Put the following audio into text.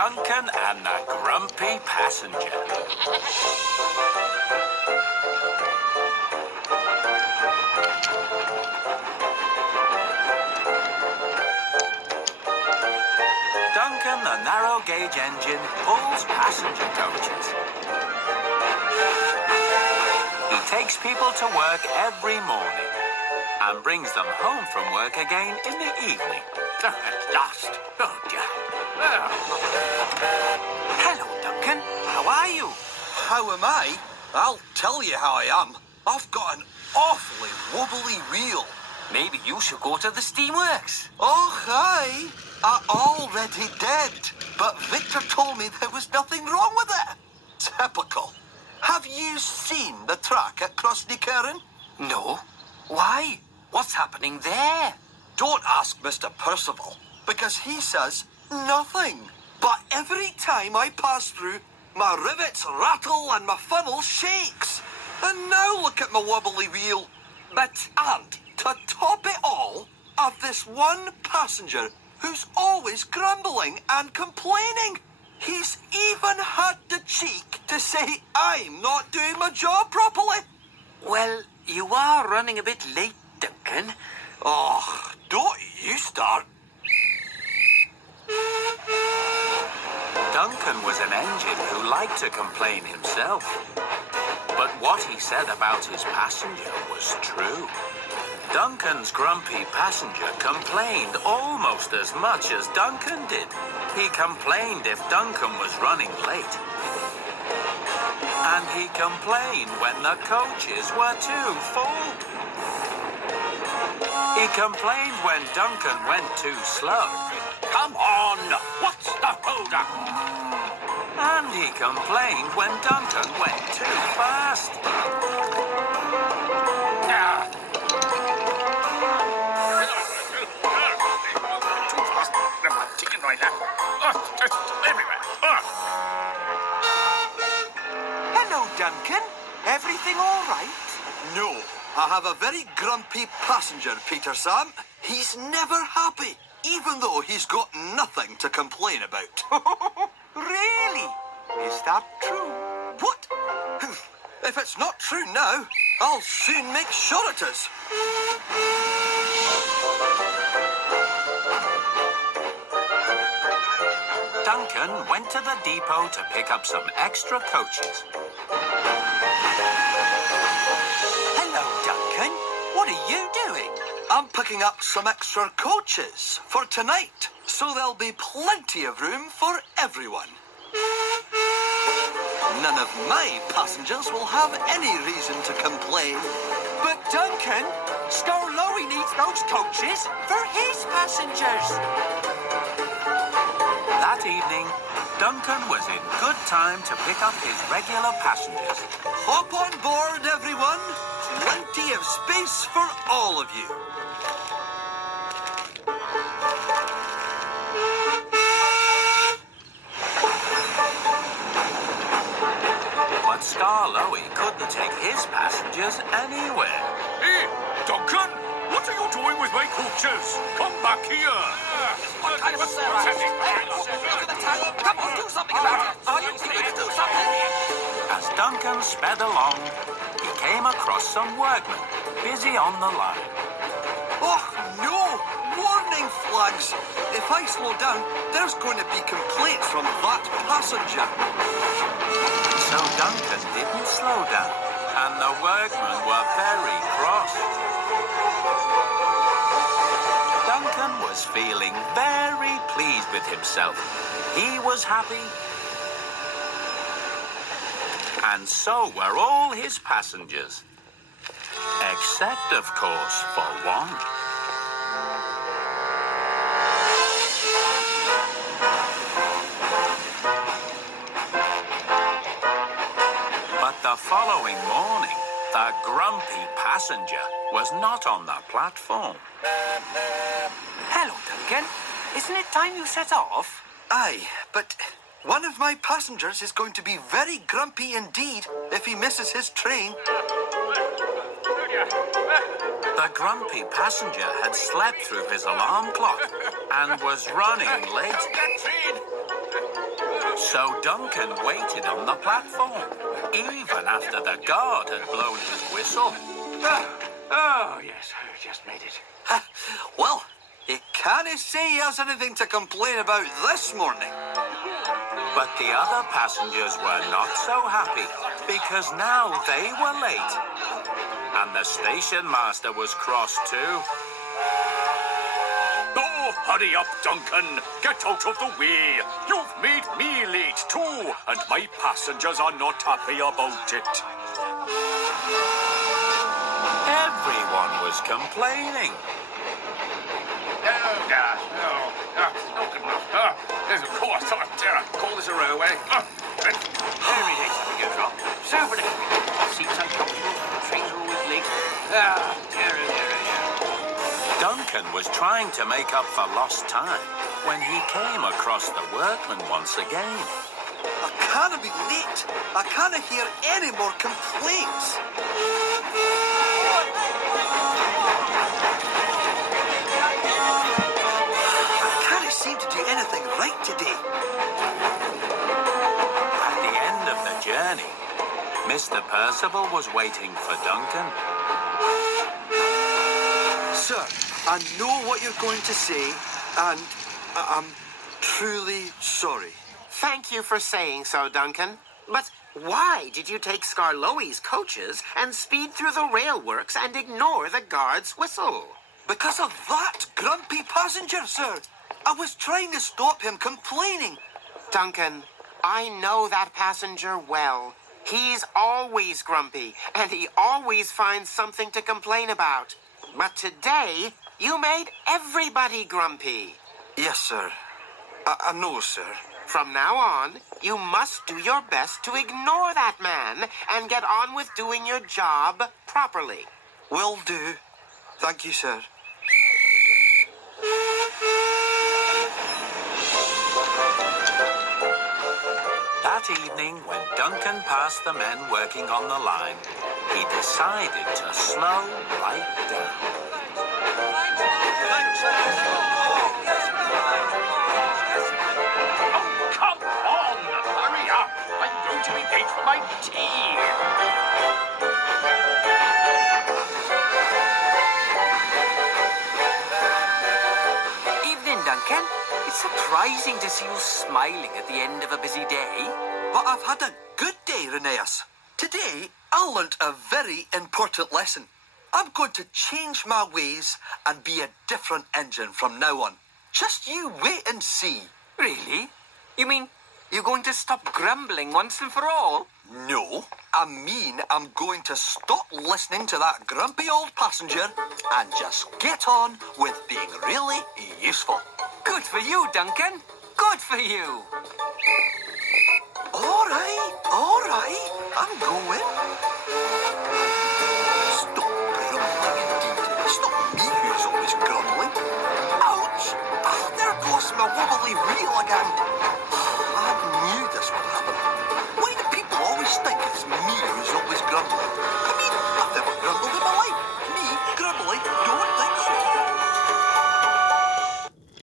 Duncan and the Grumpy Passenger. Duncan, the narrow-gauge engine, pulls passenger coaches. He takes people to work every morning and brings them home from work again in the evening. At last. Oh, dear. Hello, Duncan. How are you? How am I? I'll tell you how I am. I've got an awfully wobbly wheel. Maybe you should go to the steamworks. Oh, aye. I already did. But Victor told me there was nothing wrong with it. Typical. Have you seen the track at Crossneycairn? No. Why? What's happening there? Don't ask Mr. Percival, because he says nothing. But every time I pass through, my rivets rattle and my funnel shakes. And now look at my wobbly wheel. And to top it all, I've this one passenger who's always grumbling and complaining. He's even had the cheek to say I'm not doing my job properly. Well, you are running a bit late, Duncan. Oh, don't you start. Duncan was an engine who liked to complain himself. But what he said about his passenger was true. Duncan's grumpy passenger complained almost as much as Duncan did. He complained if Duncan was running late. And he complained when the coaches were too full. He complained when Duncan went too slow. Come on! What's the hold-up? And he complained when Duncan went too fast. Hello, Duncan. Everything all right? No, I have a very grumpy passenger, Peter Sam. He's never happy, even though he's got nothing to complain about. Really? Is that true? What? If it's not true now, I'll soon make sure it is. Duncan went to the depot to pick up some extra coaches. Hello, Duncan. What are you doing? I'm picking up some extra coaches for tonight, so there'll be plenty of room for everyone. None of my passengers will have any reason to complain. But Duncan, Scarlowy needs those coaches for his passengers. That evening, Duncan was in good time to pick up his regular passengers. Hop on board, everyone. Plenty of space for all of you. But Scarlowy couldn't take his passengers anywhere. Hey, Duncan! What are you doing with my coaches? Come back here! What kind of a service? Look at the time. Come on, do something about it. Are you going to do something? As Duncan sped along, he came across some workmen busy on the line. Oh, no! Warning flags! If I slow down, there's going to be complaints from that passenger. So Duncan didn't slow down, and the workmen were very cross. Duncan was feeling very pleased with himself. He was happy. And so were all his passengers. Except, of course, for one. But the following morning, the grumpy passenger was not on the platform. Hello, Duncan. Isn't it time you set off? Aye, but one of my passengers is going to be very grumpy indeed if he misses his train. The grumpy passenger had slept through his alarm clock and was running late. So Duncan waited on the platform, even after the guard had blown his whistle. Oh, yes, I just made it. Well, he can't say he has anything to complain about this morning. But the other passengers were not so happy, because now they were late. And the station master was cross too. Oh, hurry up, Duncan. Get out of the way. You've made me late too, and my passengers are not happy about it. Everyone was complaining. No, good enough. There's a course. Call this a railway. Every day something goes wrong. So predictable. Seats uncomfortable. Trains are always late. Dear. Duncan was trying to make up for lost time when he came across the workmen once again. I can't be late. I can't hear any more complaints. I can't seem to do anything right today. At the end of the journey, Mr. Percival was waiting for Duncan. Sir, I know what you're going to say, and I'm truly sorry. Thank you for saying so, Duncan. But why did you take Skarloey's coaches and speed through the railworks and ignore the guard's whistle? Because of that grumpy passenger, sir. I was trying to stop him complaining. Duncan, I know that passenger well. He's always grumpy, and he always finds something to complain about. But today, you made everybody grumpy. Yes, sir. I know, sir. From now on, you must do your best to ignore that man and get on with doing your job properly. Will do. Thank you, sir. That evening, when Duncan passed the men working on the line, he decided to slow right down. Oh, come on. Hurry up. I'm going to be late for my tea. Evening, Duncan. It's surprising to see you smiling at the end of a busy day. But I've had a good day, Rheneas. Today, I learnt a very important lesson. I'm going to change my ways and be a different engine from now on. Just you wait and see. Really? You mean you're going to stop grumbling once and for all? No, I mean I'm going to stop listening to that grumpy old passenger and just get on with being really useful. Good for you, Duncan. Good for you. All right, I'm going.